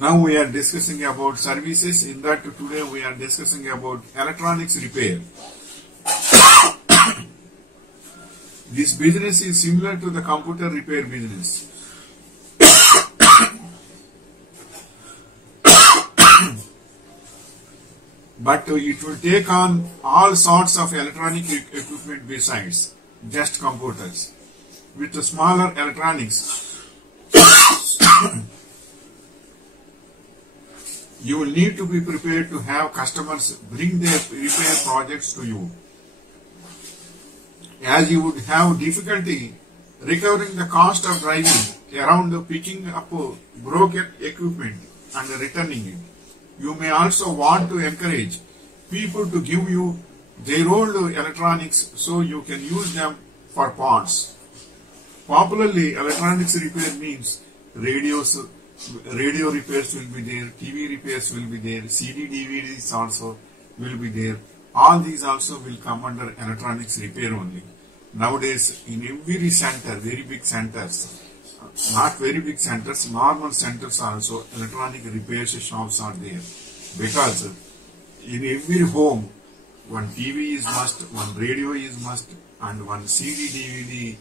Now we are discussing about services. In that today we are discussing about electronics repair. This business is similar to the computer repair business. But it will take on all sorts of electronic equipment besides just computers. With the smaller electronics, you will need to be prepared to have customers bring their repair projects to you, as you would have difficulty recovering the cost of driving around picking up broken equipment and returning it. You may also want to encourage people to give you their old electronics so you can use them for parts. Popularly, electronics repair means radio repairs will be there, TV repairs will be there, CD, DVDs also will be there. All these also will come under electronics repair only. Nowadays, in every center, very big centers, not very big centers, normal centers also, electronic repair shops are there. Because in every home, one TV is must, one radio is must, and one CD, DVD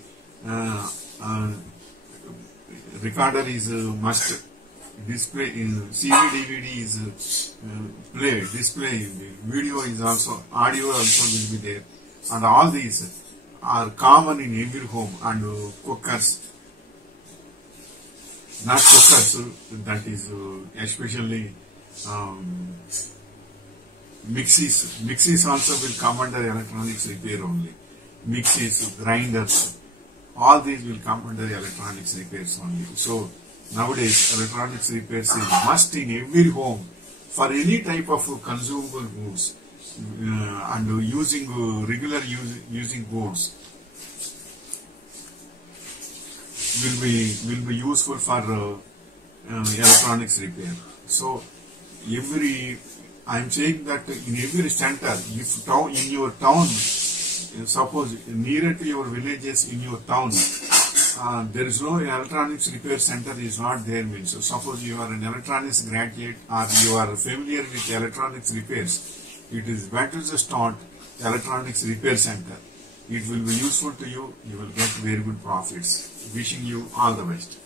recorder is must. Display CD, DVD is display, video is also, audio also will be there, and all these are common in every home. And cookers, not cookers, that is especially mixies also will come under electronics repair only. Mixies, grinders, all these will come under electronics repairs only. So nowadays electronics repairs is must in every home for any type of consumable goods and using regular using goods will be useful for electronics repair. So I am saying that in every center, if in your town, suppose nearer to your villages in your town, there is no electronics repair center is not there means. So suppose you are an electronics graduate or you are familiar with electronics repairs, it is better to start electronics repair center. It will be useful to you. You will get very good profits. Wishing you all the best.